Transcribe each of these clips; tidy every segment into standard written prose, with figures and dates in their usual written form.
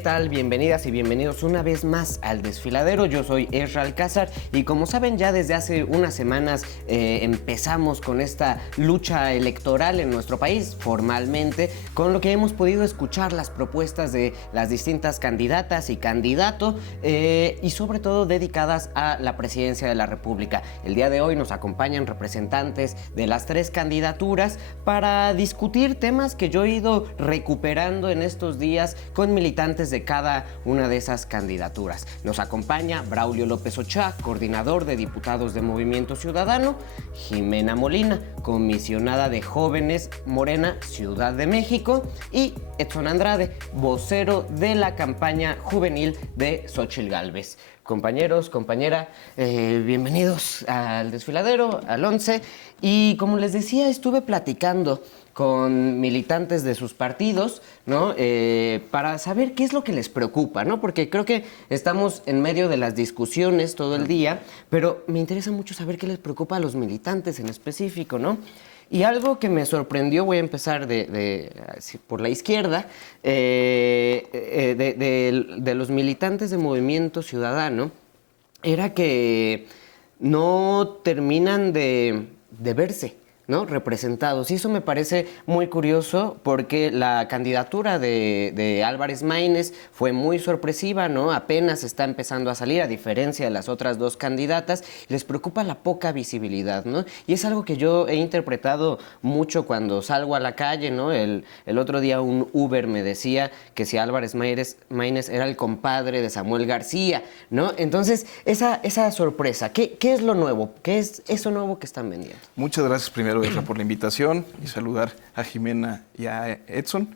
tal? Bienvenidas y bienvenidos una vez más al Desfiladero. Yo soy Ezra Alcázar y como saben ya desde hace unas semanas empezamos con esta lucha electoral en nuestro país formalmente, con lo que hemos podido escuchar las propuestas de las distintas candidatas y candidatos y sobre todo dedicadas a la presidencia de la República. El día de hoy nos acompañan representantes de las tres candidaturas para discutir temas que yo he ido recuperando en estos días con militantes de cada una de esas candidaturas. Nos acompaña Braulio López Ochoa, coordinador de diputados de Movimiento Ciudadano, Jimena Molina, comisionada de Jóvenes Morena, Ciudad de México, y Edson Andrade, vocero de la campaña juvenil de Xóchitl Gálvez. Compañeros, compañera, bienvenidos al Desfiladero, al 11. Y como les decía, estuve platicando con militantes de sus partidos, ¿no? Para saber qué es lo que les preocupa, ¿no? Porque creo que estamos en medio de las discusiones todo el día, pero me interesa mucho saber qué les preocupa a los militantes en específico, ¿no? Y algo que me sorprendió, voy a empezar por la izquierda, de los militantes de Movimiento Ciudadano, era que no terminan de verse, ¿no?, representados. Y eso me parece muy curioso porque la candidatura de Álvarez Maínez fue muy sorpresiva, ¿no? Apenas está empezando a salir, a diferencia de las otras dos candidatas. Les preocupa la poca visibilidad, ¿no? Y es algo que yo he interpretado mucho cuando salgo a la calle, ¿no? El otro día un Uber me decía que si Álvarez Maínez era el compadre de Samuel García, ¿no? Entonces, esa sorpresa, ¿qué es lo nuevo? ¿Qué es eso nuevo que están vendiendo? Muchas gracias primero, Ezra, por la invitación y saludar a Jimena y a Edson.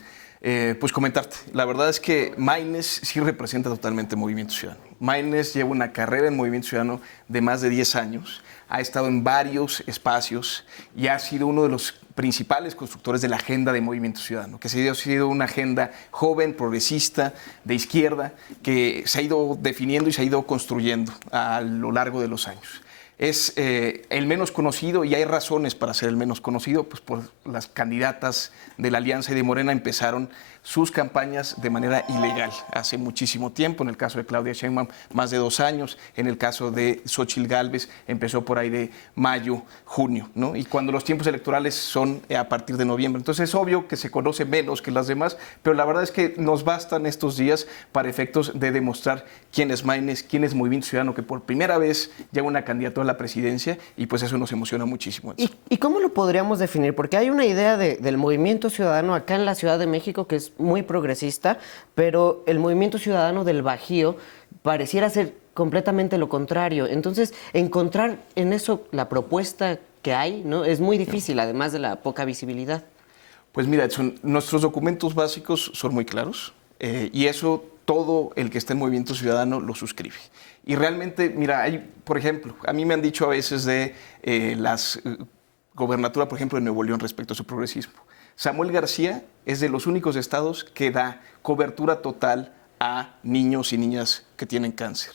Pues comentarte, la verdad es que Maínez sí representa totalmente Movimiento Ciudadano. Maínez lleva una carrera en Movimiento Ciudadano de más de 10 años, ha estado en varios espacios y ha sido uno de los principales constructores de la agenda de Movimiento Ciudadano, que ha sido una agenda joven, progresista, de izquierda, que se ha ido definiendo y se ha ido construyendo a lo largo de los años. Es el menos conocido y hay razones para ser el menos conocido, pues por las candidatas de la Alianza y de Morena empezaron sus campañas de manera ilegal hace muchísimo tiempo. En el caso de Claudia Sheinbaum, más de 2 años. En el caso de Xóchitl Gálvez, empezó por ahí de mayo, junio, ¿no? Y cuando los tiempos electorales son a partir de noviembre. Entonces es obvio que se conoce menos que las demás, pero la verdad es que nos bastan estos días para efectos de demostrar quién es Maínez, quién es Movimiento Ciudadano, que por primera vez lleva una candidatura a la presidencia y pues eso nos emociona muchísimo. ¿Y cómo lo podríamos definir? Porque hay una idea del Movimiento Ciudadano acá en la Ciudad de México que es muy progresista, pero el Movimiento Ciudadano del Bajío pareciera ser completamente lo contrario. Entonces, encontrar en eso la propuesta que hay, ¿no?, es muy difícil, además de la poca visibilidad. Pues mira, Edson, nuestros documentos básicos son muy claros y eso todo el que está en Movimiento Ciudadano lo suscribe. Y realmente, mira, hay, por ejemplo, a mí me han dicho a veces de las gobernaturas, por ejemplo, de Nuevo León respecto a su progresismo. Samuel García es de los únicos estados que da cobertura total a niños y niñas que tienen cáncer.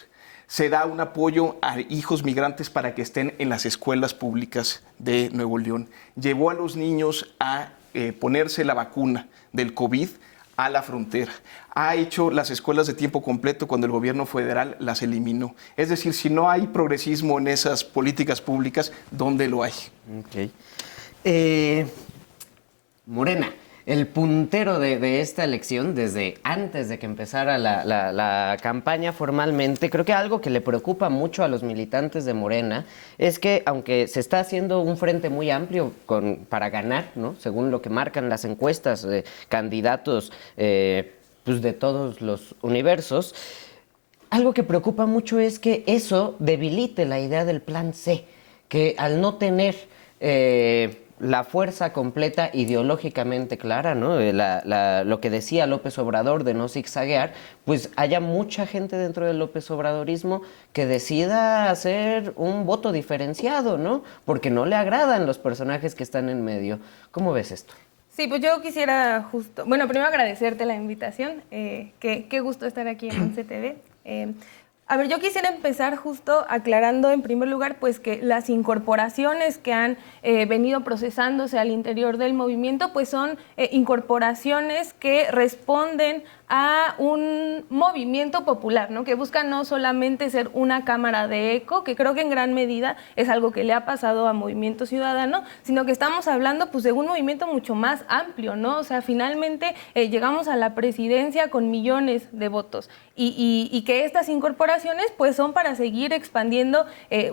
Se da un apoyo a hijos migrantes para que estén en las escuelas públicas de Nuevo León. Llevó a los niños a ponerse la vacuna del COVID a la frontera. Ha hecho las escuelas de tiempo completo cuando el gobierno federal las eliminó. Es decir, si no hay progresismo en esas políticas públicas, ¿dónde lo hay? Okay. Morena, el puntero de esta elección, desde antes de que empezara la campaña formalmente, creo que algo que le preocupa mucho a los militantes de Morena es que, aunque se está haciendo un frente muy amplio para ganar, ¿no?, según lo que marcan las encuestas de candidatos pues de todos los universos, algo que preocupa mucho es que eso debilite la idea del plan C, que al no tener la fuerza completa ideológicamente clara, ¿no?, lo que decía López Obrador de no zigzaguear, pues haya mucha gente dentro del López Obradorismo que decida hacer un voto diferenciado, ¿no?, porque no le agradan los personajes que están en medio. ¿Cómo ves esto? Sí, pues yo quisiera primero agradecerte la invitación, qué gusto estar aquí en 11 TV. A ver, yo quisiera empezar justo aclarando en primer lugar pues que las incorporaciones que han venido procesándose al interior del movimiento pues son incorporaciones que responden a un movimiento popular, ¿no? Que busca no solamente ser una cámara de eco, que creo que en gran medida es algo que le ha pasado a Movimiento Ciudadano, sino que estamos hablando pues de un movimiento mucho más amplio, ¿no? O sea, finalmente llegamos a la presidencia con millones de votos y que estas incorporaciones pues son para seguir expandiendo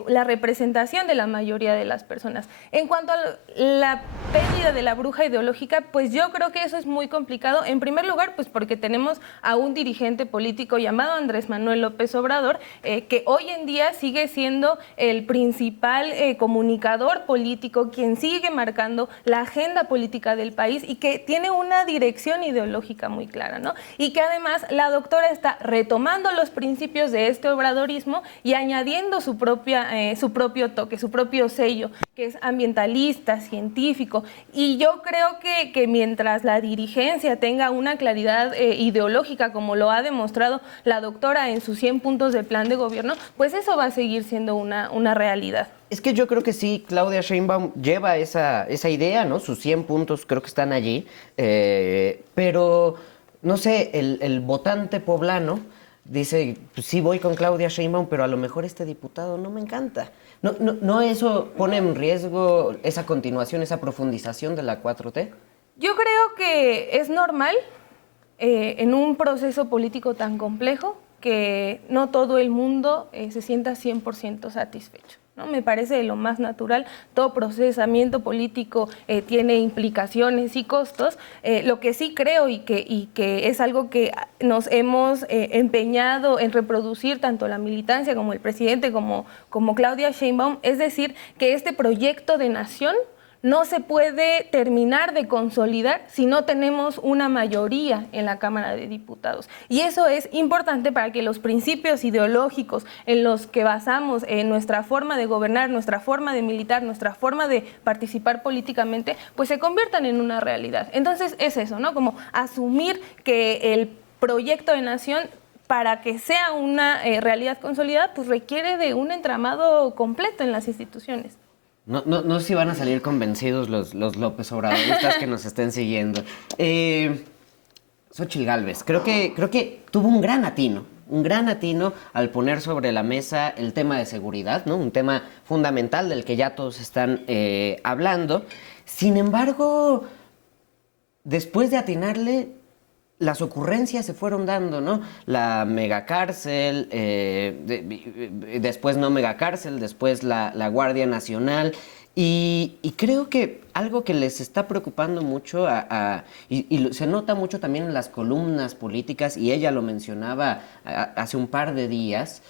la representación de la mayoría de las personas. En cuanto a la pérdida de la bruja ideológica, pues yo creo que eso es muy complicado. En primer lugar, pues porque tenemos a un dirigente político llamado Andrés Manuel López Obrador, que hoy en día sigue siendo el principal comunicador político, quien sigue marcando la agenda política del país y que tiene una dirección ideológica muy clara, ¿no? Y que además la doctora está retomando los principios de este obradorismo y añadiendo su propio toque, su propio sello, que es ambientalista, científico. Y yo creo que mientras la dirigencia tenga una claridad ideológica, como lo ha demostrado la doctora en sus 100 puntos del plan de gobierno, pues eso va a seguir siendo una realidad. Es que yo creo que sí, Claudia Sheinbaum lleva esa idea, ¿no? Sus 100 puntos creo que están allí, pero, no sé, el votante poblano dice, pues sí voy con Claudia Sheinbaum, pero a lo mejor este diputado no me encanta. ¿No eso pone en riesgo esa continuación, esa profundización de la 4T? Yo creo que es normal en un proceso político tan complejo que no todo el mundo se sienta 100% satisfecho, ¿no? Me parece lo más natural. Todo procesamiento político tiene implicaciones y costos. Lo que sí creo y que es algo que nos hemos empeñado en reproducir tanto la militancia como el presidente como Claudia Sheinbaum, es decir, que este proyecto de nación no se puede terminar de consolidar si no tenemos una mayoría en la Cámara de Diputados. Y eso es importante para que los principios ideológicos en los que basamos nuestra forma de gobernar, nuestra forma de militar, nuestra forma de participar políticamente, pues se conviertan en una realidad. Entonces es eso, ¿no? Como asumir que el proyecto de nación, para que sea una realidad consolidada, pues requiere de un entramado completo en las instituciones. No sé si van a salir convencidos los López Obradoristas que nos estén siguiendo. Xóchitl Gálvez, creo que tuvo un gran atino al poner sobre la mesa el tema de seguridad, ¿no? Un tema fundamental del que ya todos están hablando. Sin embargo, después de atinarle, las ocurrencias se fueron dando, ¿no? La megacárcel, después no megacárcel, después la Guardia Nacional. Y creo que algo que les está preocupando mucho, y se nota mucho también en las columnas políticas, y ella lo mencionaba hace un par de días,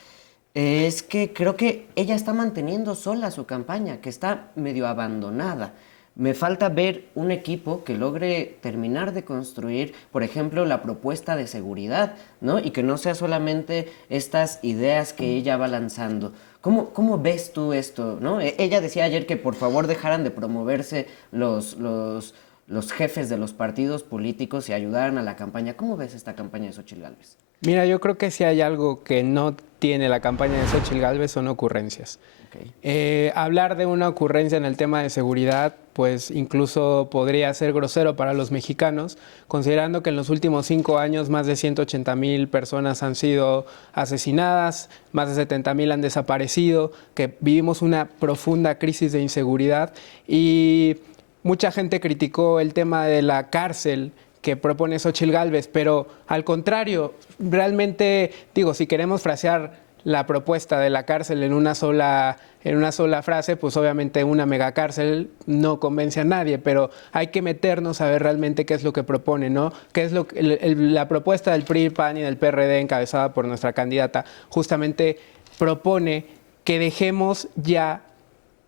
es que creo que ella está manteniendo sola su campaña, que está medio abandonada. Me falta ver un equipo que logre terminar de construir, por ejemplo, la propuesta de seguridad, ¿no? Y que no sea solamente estas ideas que ella va lanzando. ¿Cómo ves tú esto, ¿no? Ella decía ayer que por favor dejaran de promoverse los jefes de los partidos políticos y ayudaran a la campaña. ¿Cómo ves esta campaña de Xóchitl Gálvez? Mira, yo creo que si hay algo que no tiene la campaña de Xóchitl Gálvez son ocurrencias. Okay. Hablar de una ocurrencia en el tema de seguridad, pues incluso podría ser grosero para los mexicanos, considerando que en los últimos 5 años más de 180,000 personas han sido asesinadas, más de 70,000 han desaparecido, que vivimos una profunda crisis de inseguridad y mucha gente criticó el tema de la cárcel que propone Xóchitl Gálvez, pero al contrario, realmente, digo, si queremos frasear la propuesta de la cárcel en una sola frase, pues obviamente una megacárcel no convence a nadie, pero hay que meternos a ver realmente qué es lo que propone, ¿no? Qué es la propuesta del PRI, PAN y del PRD encabezada por nuestra candidata, justamente propone que dejemos ya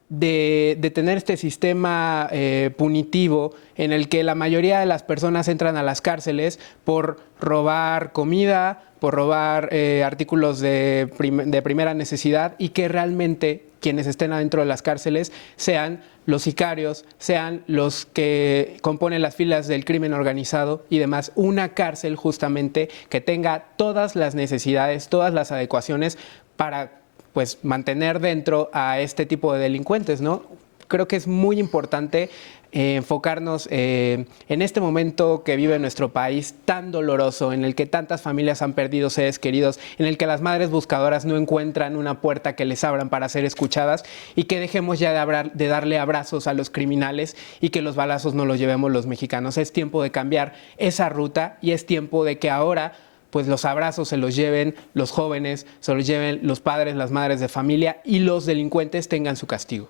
de tener este sistema punitivo en el que la mayoría de las personas entran a las cárceles por robar comida, por robar artículos de primera necesidad y que realmente quienes estén adentro de las cárceles sean los sicarios, sean los que componen las filas del crimen organizado y demás. Una cárcel justamente que tenga todas las necesidades, todas las adecuaciones para pues mantener dentro a este tipo de delincuentes, ¿no? Creo que es muy importante enfocarnos en este momento que vive nuestro país tan doloroso, en el que tantas familias han perdido seres queridos, en el que las madres buscadoras no encuentran una puerta que les abran para ser escuchadas, y que dejemos ya de darle abrazos a los criminales y que los balazos no los llevemos los mexicanos. Es tiempo de cambiar esa ruta y es tiempo de que ahora pues los abrazos se los lleven los jóvenes, se los lleven los padres, las madres de familia, y los delincuentes tengan su castigo.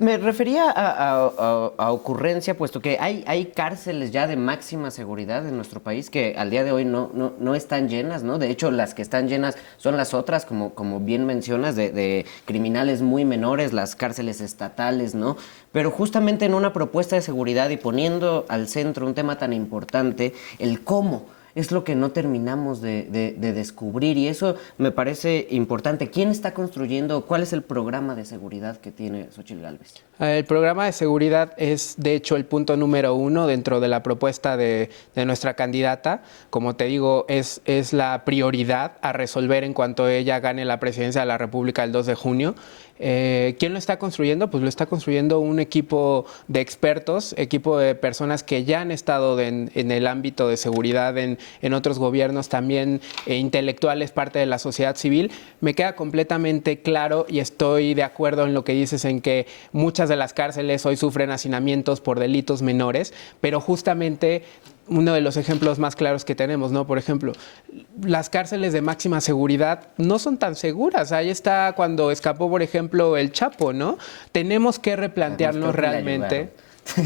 Me refería a ocurrencia, puesto que hay cárceles ya de máxima seguridad en nuestro país que al día de hoy no están llenas, ¿no? De hecho, las que están llenas son las otras, como bien mencionas, de criminales muy menores, las cárceles estatales, ¿no? Pero justamente en una propuesta de seguridad y poniendo al centro un tema tan importante, el cómo, es lo que no terminamos de descubrir, y eso me parece importante. ¿Quién está construyendo? ¿Cuál es el programa de seguridad que tiene Xóchitl Gálvez? El programa de seguridad es, de hecho, el punto número 1 dentro de la propuesta de nuestra candidata. Como te digo, es la prioridad a resolver en cuanto ella gane la presidencia de la República el 2 de junio. ¿Quién lo está construyendo? Pues lo está construyendo un equipo de expertos, equipo de personas que ya han estado en el ámbito de seguridad en otros gobiernos, también intelectuales, parte de la sociedad civil. Me queda completamente claro y estoy de acuerdo en lo que dices, en que muchas de las cárceles hoy sufren hacinamientos por delitos menores, pero justamente uno de los ejemplos más claros que tenemos, ¿no? Por ejemplo, las cárceles de máxima seguridad no son tan seguras. Ahí está cuando escapó, por ejemplo, el Chapo, ¿no? Tenemos que replantearnos realmente.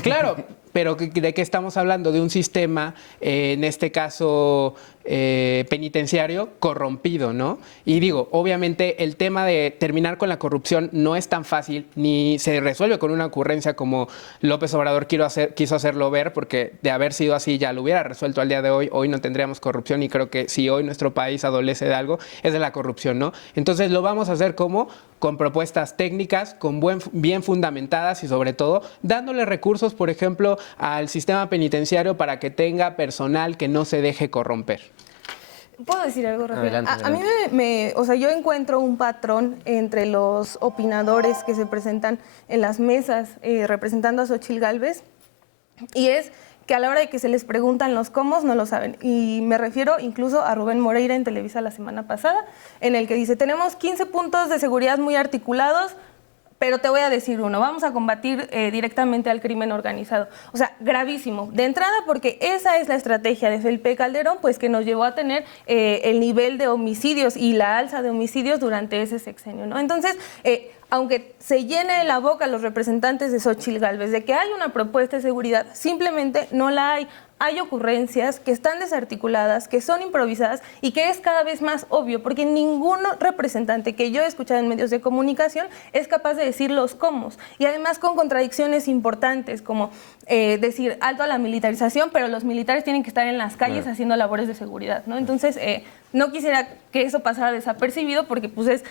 Claro, pero ¿de qué estamos hablando? De un sistema, en este caso penitenciario, corrompido, ¿no? Y digo, obviamente el tema de terminar con la corrupción no es tan fácil, ni se resuelve con una ocurrencia como López Obrador quiso hacerlo ver, porque de haber sido así ya lo hubiera resuelto al día de hoy. Hoy no tendríamos corrupción, y creo que si hoy nuestro país adolece de algo, es de la corrupción, ¿no? Entonces lo vamos a hacer con propuestas técnicas, bien fundamentadas, y sobre todo dándole recursos, por ejemplo, al sistema penitenciario para que tenga personal que no se deje corromper. ¿Puedo decir algo, Rafael? Adelante, A mí yo encuentro un patrón entre los opinadores que se presentan en las mesas representando a Xóchitl Gálvez, y es que a la hora de que se les preguntan los cómo, no lo saben. Y me refiero incluso a Rubén Moreira en Televisa la semana pasada, en el que dice, tenemos 15 puntos de seguridad muy articulados, pero te voy a decir uno, vamos a combatir directamente al crimen organizado. O sea, gravísimo. De entrada, porque esa es la estrategia de Felipe Calderón, pues que nos llevó a tener el nivel de homicidios y la alza de homicidios durante ese sexenio, ¿no? Entonces, aunque se llene la boca a los representantes de Xóchitl Gálvez de que hay una propuesta de seguridad, simplemente no la hay. Hay ocurrencias que están desarticuladas, que son improvisadas, y que es cada vez más obvio, porque ningún representante que yo he escuchado en medios de comunicación es capaz de decir los cómo. Y además con contradicciones importantes, como decir alto a la militarización, pero los militares tienen que estar en las calles haciendo labores de seguridad, ¿no? Entonces, no quisiera que eso pasara desapercibido, porque pues, es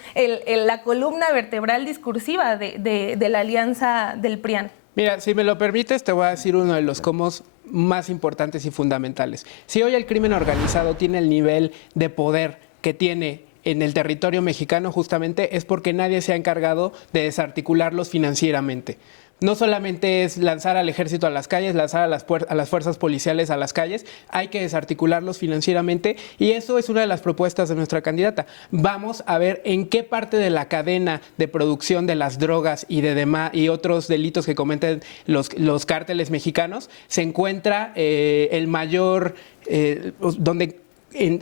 la columna vertebral discursiva de la alianza del PRIAN. Mira, si me lo permites, te voy a decir uno de los cómo más importantes y fundamentales. Si hoy el crimen organizado tiene el nivel de poder que tiene en el territorio mexicano, justamente es porque nadie se ha encargado de desarticularlos financieramente. No solamente es lanzar al ejército a las calles, lanzar a las fuerzas policiales a las calles, hay que desarticularlos financieramente, y eso es una de las propuestas de nuestra candidata. Vamos a ver en qué parte de la cadena de producción de las drogas y otros delitos que cometen los cárteles mexicanos se encuentra el mayor, donde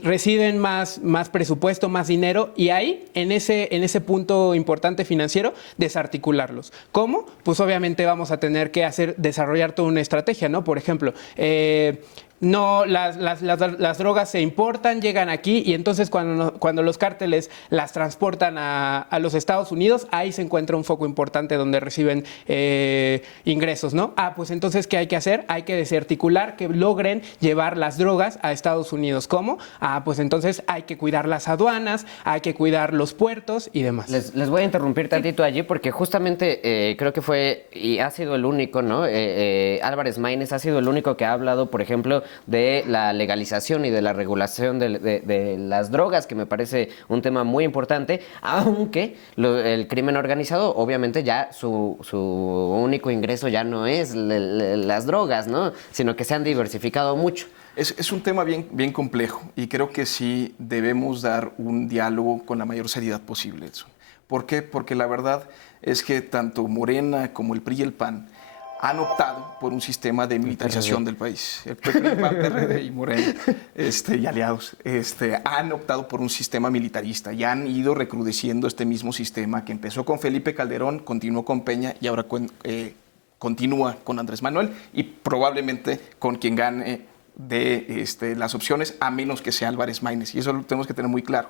residen más presupuesto, más dinero, y ahí, en ese punto importante financiero, desarticularlos. ¿Cómo? Pues obviamente vamos a tener que desarrollar toda una estrategia, ¿no? Por ejemplo, no, las drogas se importan, llegan aquí y entonces cuando los cárteles las transportan a los Estados Unidos, ahí se encuentra un foco importante donde reciben ingresos, ¿no? Pues entonces, ¿qué hay que hacer? Hay que desarticular que logren llevar las drogas a Estados Unidos. ¿Cómo? Pues entonces hay que cuidar las aduanas, hay que cuidar los puertos y demás. Les voy a interrumpir tantito allí porque justamente creo que fue y ha sido el único, ¿no? Álvarez Maínez ha sido el único que ha hablado, por ejemplo, de la legalización y de la regulación de las drogas, que me parece un tema muy importante, aunque el crimen organizado, obviamente ya su único ingreso ya no es las drogas, ¿no? Sino que se han diversificado mucho. Es un tema bien complejo y creo que sí debemos dar un diálogo con la mayor seriedad posible, Edson. ¿Por qué? Porque la verdad es que tanto Morena como el PRI y el PAN han optado por un sistema de militarización del país. El PRI, PAN, PRD y Morena y aliados han optado por un sistema militarista y han ido recrudeciendo este mismo sistema que empezó con Felipe Calderón, continuó con Peña y ahora continúa con Andrés Manuel y probablemente con quien gane de las opciones, a menos que sea Álvarez Maínez. Y eso lo tenemos que tener muy claro.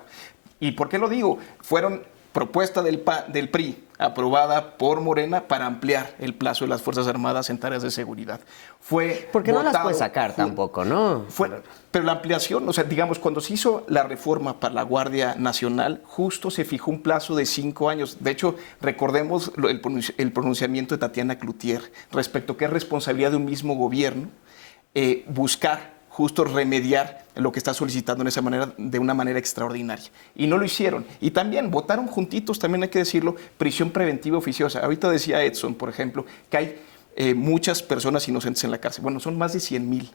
¿Y por qué lo digo? Fueron propuesta del PRI, aprobada por Morena para ampliar el plazo de las Fuerzas Armadas en tareas de seguridad. Porque no las puede sacar tampoco, ¿no? Pero la ampliación, o sea, digamos, cuando se hizo la reforma para la Guardia Nacional, justo se fijó un plazo de 5 años. De hecho, recordemos el pronunciamiento de Tatiana Cloutier respecto a que es responsabilidad de un mismo gobierno buscar justo remediar lo que está solicitando de una manera extraordinaria. Y no lo hicieron. Y también votaron juntitos, también hay que decirlo, prisión preventiva oficiosa. Ahorita decía Edson, por ejemplo, que hay muchas personas inocentes en la cárcel. Bueno, son más de 100,000.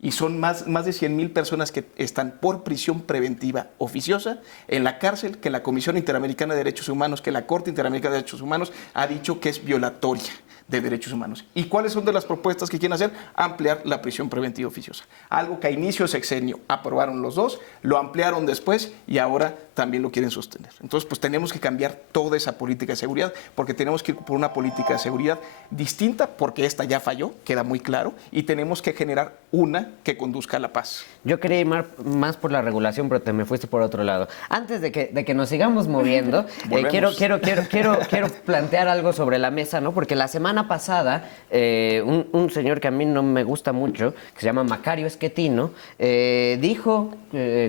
Y son más de 100,000 personas que están por prisión preventiva oficiosa en la cárcel, que la Comisión Interamericana de Derechos Humanos, que la Corte Interamericana de Derechos Humanos ha dicho que es violatoria de derechos humanos. ¿Y cuáles son de las propuestas que quieren hacer? Ampliar la prisión preventiva oficiosa. Algo que a inicio de sexenio aprobaron los dos, lo ampliaron después y ahora también lo quieren sostener. Entonces, pues tenemos que cambiar toda esa política de seguridad porque tenemos que ir por una política de seguridad distinta porque esta ya falló, queda muy claro, y tenemos que generar una que conduzca a la paz. Yo quería ir más por la regulación, pero te me fuiste por otro lado. Antes de que nos sigamos moviendo, quiero plantear algo sobre la mesa, ¿no? Porque la semana pasada, un señor que a mí no me gusta mucho, que se llama Macario Schettino, dijo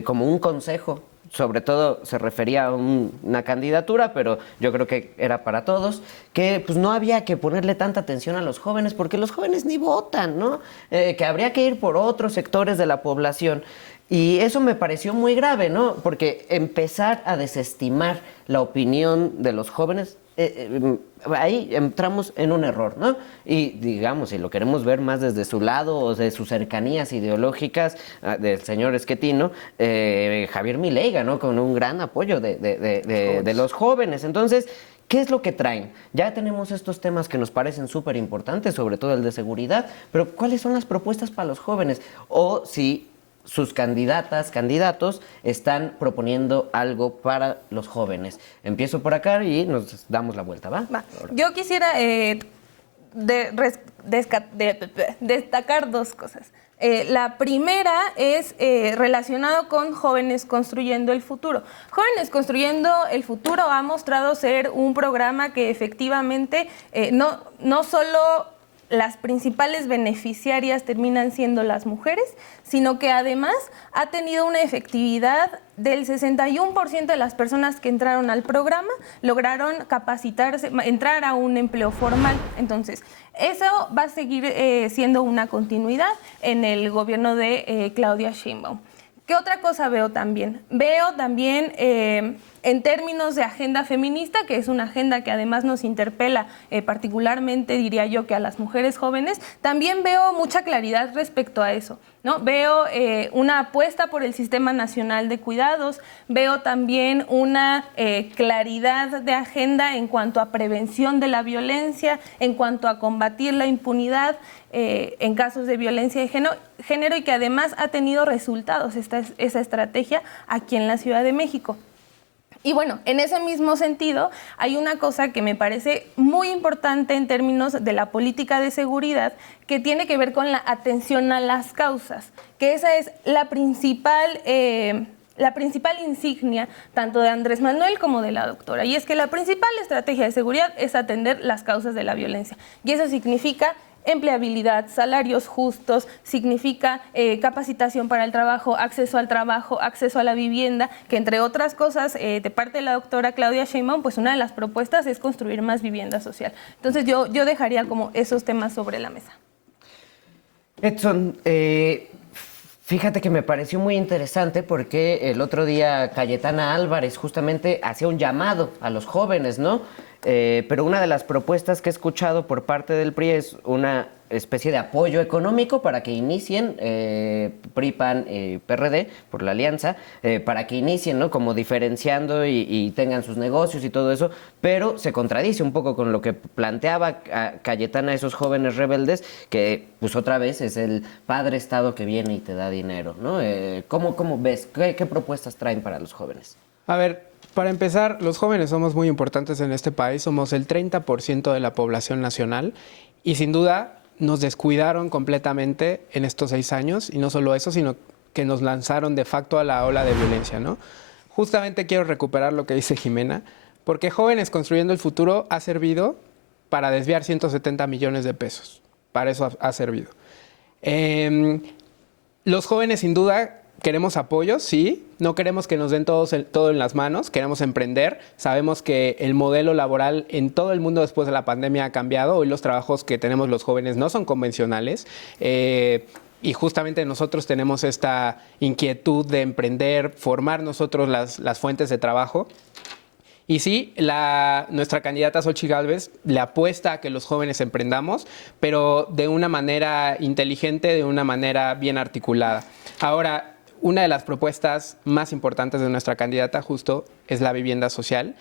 como un consejo, sobre todo se refería a una candidatura, pero yo creo que era para todos, que pues no había que ponerle tanta atención a los jóvenes porque los jóvenes ni votan, ¿no? Que habría que ir por otros sectores de la población. Y eso me pareció muy grave, ¿no? Porque empezar a desestimar la opinión de los jóvenes, ahí entramos en un error, ¿no? Y digamos, si lo queremos ver más desde su lado o de sus cercanías ideológicas del señor Schettino, Javier Milei ganó con un gran apoyo de los jóvenes. Entonces, ¿qué es lo que traen? Ya tenemos estos temas que nos parecen súper importantes, sobre todo el de seguridad, pero ¿cuáles son las propuestas para los jóvenes? O si sus candidatos están proponiendo algo para los jóvenes. Empiezo por acá y nos damos la vuelta, ¿va? Yo quisiera destacar dos cosas. La primera es relacionado con Jóvenes Construyendo el Futuro. Jóvenes Construyendo el Futuro ha mostrado ser un programa que efectivamente no solo las principales beneficiarias terminan siendo las mujeres, sino que además ha tenido una efectividad del 61% de las personas que entraron al programa lograron capacitarse, entrar a un empleo formal. Entonces, eso va a seguir siendo una continuidad en el gobierno de Claudia Sheinbaum. ¿Qué otra cosa veo también? Veo también en términos de agenda feminista, que es una agenda que además nos interpela particularmente, diría yo, que a las mujeres jóvenes, también veo mucha claridad respecto a eso, ¿no? Veo una apuesta por el Sistema Nacional de Cuidados, veo también una claridad de agenda en cuanto a prevención de la violencia, en cuanto a combatir la impunidad en casos de violencia de género y que además ha tenido resultados esa estrategia aquí en la Ciudad de México. Y bueno, en ese mismo sentido, hay una cosa que me parece muy importante en términos de la política de seguridad, que tiene que ver con la atención a las causas, que esa es la principal insignia tanto de Andrés Manuel como de la doctora. Y es que la principal estrategia de seguridad es atender las causas de la violencia. Y eso significa empleabilidad, salarios justos, significa capacitación para el trabajo, acceso a la vivienda, que entre otras cosas, de parte de la doctora Claudia Sheinbaum, pues una de las propuestas es construir más vivienda social. Entonces yo dejaría como esos temas sobre la mesa. Edson, fíjate que me pareció muy interesante porque el otro día Cayetana Álvarez justamente hacía un llamado a los jóvenes, ¿no? Pero una de las propuestas que he escuchado por parte del PRI es una especie de apoyo económico para que inicien, PRI, PAN, PRD, por la alianza, para que inicien, ¿no? Como diferenciando y tengan sus negocios y todo eso, pero se contradice un poco con lo que planteaba Cayetana a esos jóvenes rebeldes, que pues otra vez es el padre Estado que viene y te da dinero, ¿no? ¿Cómo ves? ¿Qué propuestas traen para los jóvenes? A ver, para empezar, los jóvenes somos muy importantes en este país, somos el 30% de la población nacional y sin duda nos descuidaron completamente en estos 6 años y no solo eso, sino que nos lanzaron de facto a la ola de violencia, ¿no? Justamente quiero recuperar lo que dice Jimena, porque Jóvenes Construyendo el Futuro ha servido para desviar 170 millones de pesos, para eso ha servido. Los jóvenes sin duda queremos apoyo, sí. No queremos que nos den todo en las manos. Queremos emprender. Sabemos que el modelo laboral en todo el mundo después de la pandemia ha cambiado. Hoy los trabajos que tenemos los jóvenes no son convencionales. Y justamente nosotros tenemos esta inquietud de emprender, formar nosotros las fuentes de trabajo. Y sí, nuestra candidata Xochitl Gálvez le apuesta a que los jóvenes emprendamos, pero de una manera inteligente, de una manera bien articulada. Ahora, una de las propuestas más importantes de nuestra candidata justo es la vivienda social.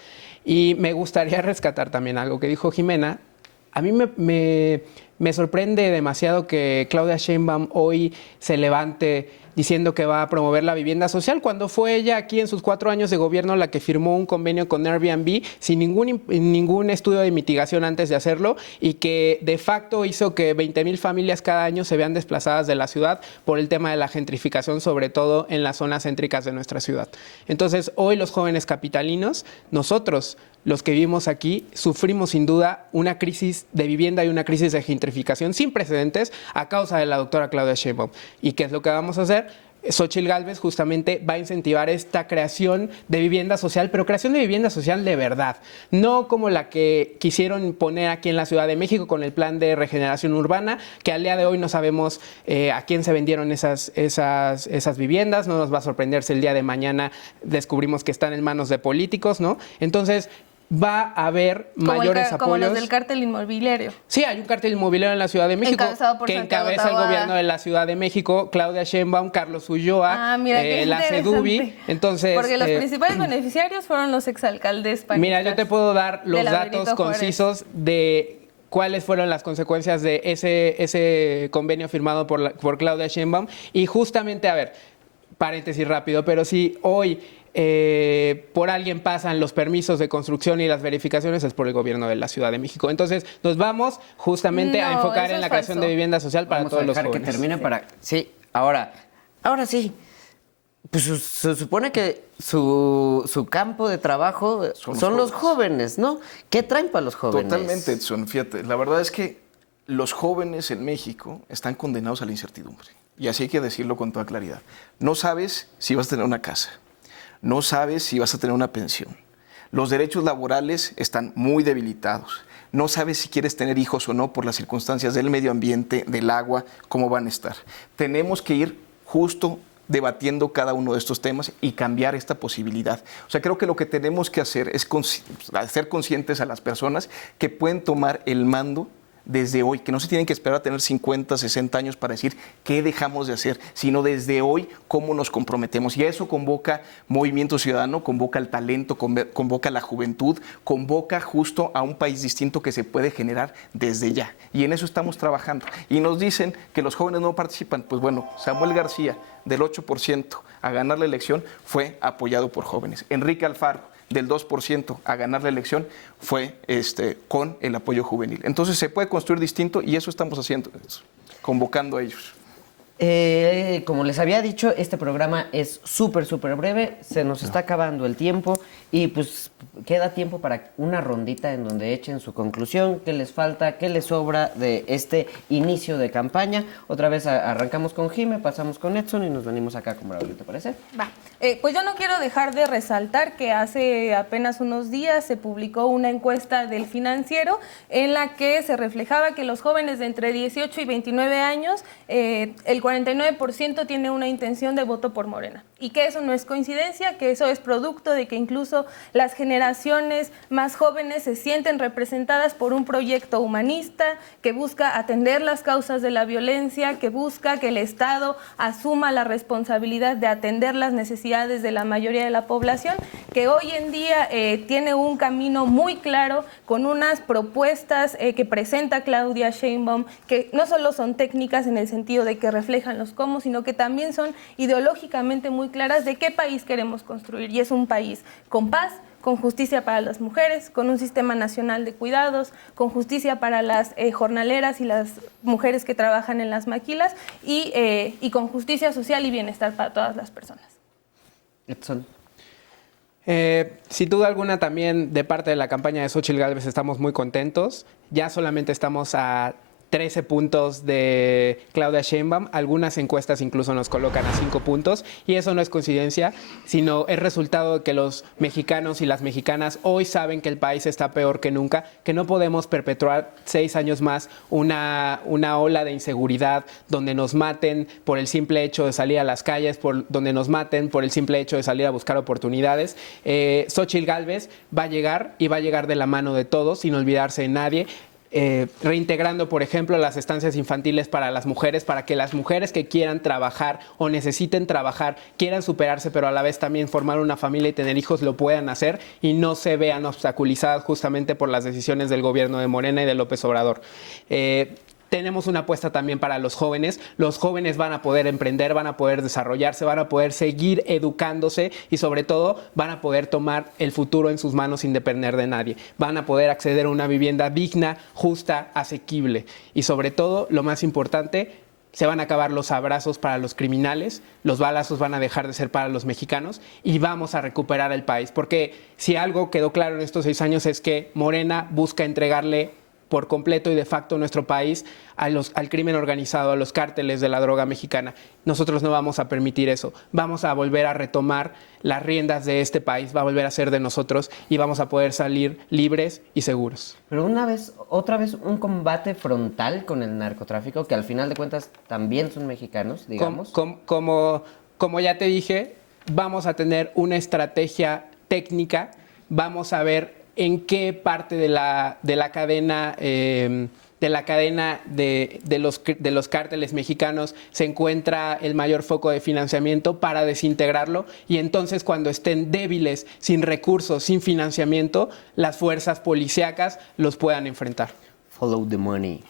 Y me gustaría rescatar también algo que dijo Jimena. A mí me sorprende demasiado que Claudia Sheinbaum hoy se levante diciendo que va a promover la vivienda social, cuando fue ella aquí en sus 4 años de gobierno la que firmó un convenio con Airbnb sin ningún estudio de mitigación antes de hacerlo y que de facto hizo que 20,000 familias cada año se vean desplazadas de la ciudad por el tema de la gentrificación, sobre todo en las zonas céntricas de nuestra ciudad. Entonces, hoy los jóvenes capitalinos, nosotros, los que vivimos aquí, sufrimos sin duda una crisis de vivienda y una crisis de gentrificación sin precedentes a causa de la doctora Claudia Sheinbaum. ¿Y qué es lo que vamos a hacer? Xochitl Gálvez justamente va a incentivar esta creación de vivienda social, pero creación de vivienda social de verdad, no como la que quisieron poner aquí en la Ciudad de México con el plan de regeneración urbana, que al día de hoy no sabemos a quién se vendieron esas viviendas. No nos va a sorprender si el día de mañana descubrimos que están en manos de políticos, ¿no? Entonces, va a haber mayores apoyos. Como los del cártel inmobiliario. Sí, hay un cártel inmobiliario en la Ciudad de México que encabeza el gobierno de la Ciudad de México, Claudia Sheinbaum, Carlos Ulloa, la CEDUBI. Entonces, porque los principales beneficiarios fueron los exalcaldes panistas. Mira, yo te puedo dar los datos concisos de cuáles fueron las consecuencias de ese convenio firmado por Claudia Sheinbaum. Y justamente, a ver, paréntesis rápido, pero si hoy por alguien pasan los permisos de construcción y las verificaciones, es por el gobierno de la Ciudad de México. Entonces, nos vamos justamente a enfocar en la creación de vivienda social para todos los jóvenes. Que termine para... Sí, ahora sí. Pues se supone que su campo de trabajo son los jóvenes, ¿no? ¿Qué traen para los jóvenes? Totalmente, Edson. Fíjate, la verdad es que los jóvenes en México están condenados a la incertidumbre. Y así hay que decirlo con toda claridad. No sabes si vas a tener una casa. No sabes si vas a tener una pensión. Los derechos laborales están muy debilitados. No sabes si quieres tener hijos o no por las circunstancias del medio ambiente, del agua, cómo van a estar. Tenemos que ir justo debatiendo cada uno de estos temas y cambiar esta posibilidad. O sea, creo que lo que tenemos que hacer es hacer conscientes a las personas que pueden tomar el mando desde hoy, que no se tienen que esperar a tener 50, 60 años para decir qué dejamos de hacer, sino desde hoy cómo nos comprometemos. Y eso convoca movimiento ciudadano, convoca el talento, convoca la juventud, convoca justo a un país distinto que se puede generar desde ya. Y en eso estamos trabajando. Y nos dicen que los jóvenes no participan. Pues bueno, Samuel García, del 8% a ganar la elección, fue apoyado por jóvenes. Enrique Alfaro, del 2% a ganar la elección fue con el apoyo juvenil. Entonces se puede construir distinto y eso estamos haciendo, convocando a ellos. Como les había dicho, este programa es súper breve, se nos está acabando el tiempo y pues queda tiempo para una rondita en donde echen su conclusión, qué les falta, qué les sobra de este inicio de campaña. Otra vez arrancamos con Jime, pasamos con Edson y nos venimos acá con Braulio, ¿te parece? Va. Pues yo no quiero dejar de resaltar que hace apenas unos días se publicó una encuesta del Financiero en la que se reflejaba que los jóvenes de entre 18 y 29 años, el 49% tiene una intención de voto por Morena. Y que eso no es coincidencia, que eso es producto de que incluso las generaciones más jóvenes se sienten representadas por un proyecto humanista que busca atender las causas de la violencia, que busca que el Estado asuma la responsabilidad de atender las necesidades de la mayoría de la población, que hoy en día tiene un camino muy claro con unas propuestas que presenta Claudia Sheinbaum, que no solo son técnicas en el sentido de que reflejan los cómo, sino que también son ideológicamente muy claras de qué país queremos construir. Y es un país con paz, con justicia para las mujeres, con un sistema nacional de cuidados, con justicia para las jornaleras y las mujeres que trabajan en las maquilas y con justicia social y bienestar para todas las personas. Edson. Sin duda alguna también de parte de la campaña de Xóchitl Gálvez estamos muy contentos. Ya solamente estamos a 13 puntos de Claudia Sheinbaum. Algunas encuestas incluso nos colocan a 5 puntos y eso no es coincidencia, sino es resultado de que los mexicanos y las mexicanas hoy saben que el país está peor que nunca, que no podemos perpetuar 6 años más una ola de inseguridad donde nos maten por el simple hecho de salir a las calles, donde nos maten por el simple hecho de salir a buscar oportunidades. Xóchitl Gálvez va a llegar y va a llegar de la mano de todos, sin olvidarse de nadie. Reintegrando, por ejemplo, las estancias infantiles para las mujeres, para que las mujeres que quieran trabajar o necesiten trabajar, quieran superarse, pero a la vez también formar una familia y tener hijos, lo puedan hacer y no se vean obstaculizadas justamente por las decisiones del gobierno de Morena y de López Obrador. Tenemos una apuesta también para los jóvenes. Los jóvenes van a poder emprender, van a poder desarrollarse, van a poder seguir educándose y sobre todo van a poder tomar el futuro en sus manos sin depender de nadie. Van a poder acceder a una vivienda digna, justa, asequible y sobre todo, lo más importante, se van a acabar los abrazos para los criminales, los balazos van a dejar de ser para los mexicanos y vamos a recuperar el país. Porque si algo quedó claro en estos 6 años es que Morena busca entregarle por completo y de facto nuestro país al crimen organizado, a los cárteles de la droga mexicana. Nosotros no vamos a permitir eso. Vamos a volver a retomar las riendas de este país, va a volver a ser de nosotros y vamos a poder salir libres y seguros. Pero otra vez un combate frontal con el narcotráfico, que al final de cuentas también son mexicanos, digamos. Como ya te dije, vamos a tener una estrategia técnica, vamos a ver en qué parte de la cadena de los cárteles mexicanos se encuentra el mayor foco de financiamiento para desintegrarlo y entonces cuando estén débiles, sin recursos, sin financiamiento, las fuerzas policíacas los puedan enfrentar. Follow the money.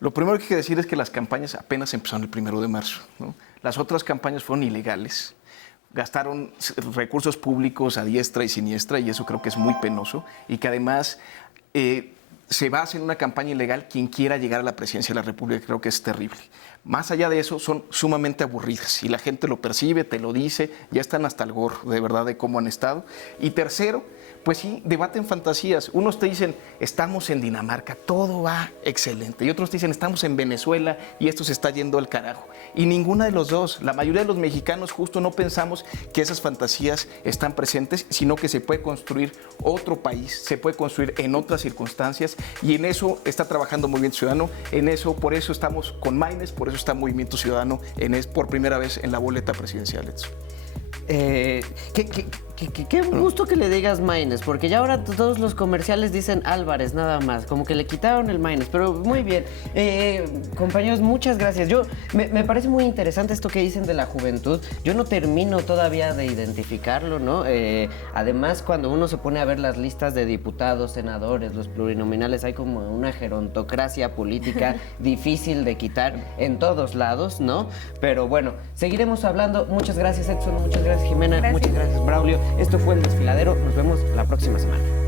Lo primero que hay que decir es que las campañas apenas empezaron el 1 de marzo, ¿no? Las otras campañas fueron ilegales. Gastaron recursos públicos a diestra y siniestra y eso creo que es muy penoso y que además se basa en una campaña ilegal quien quiera llegar a la presidencia de la República, creo que es terrible. Más allá de eso, son sumamente aburridas y la gente lo percibe, te lo dice, ya están hasta el gorro, de verdad, de cómo han estado. Y tercero, pues sí, debaten fantasías. Unos te dicen, estamos en Dinamarca, todo va excelente. Y otros te dicen, estamos en Venezuela y esto se está yendo al carajo. Y ninguna de los dos. La mayoría de los mexicanos justo no pensamos que esas fantasías están presentes, sino que se puede construir otro país, se puede construir en otras circunstancias y en eso está trabajando Movimiento Ciudadano. En eso, por eso estamos con Maynes, por eso está Movimiento Ciudadano por primera vez en la boleta presidencial. Qué gusto que le digas Maynes, porque ya ahora todos los comerciales dicen Álvarez nada más, como que le quitaron el Maynes, pero muy bien. Compañeros, muchas gracias. Me parece muy interesante esto que dicen de la juventud. Yo no termino todavía de identificarlo, ¿no? Además, cuando uno se pone a ver las listas de diputados, senadores, los plurinominales, hay como una gerontocracia política difícil de quitar en todos lados, ¿no? Pero bueno, seguiremos hablando. Muchas gracias, Edson. Muchas gracias, Jimena. Muchas gracias, Braulio. Esto fue El Desfiladero. Nos vemos la próxima semana.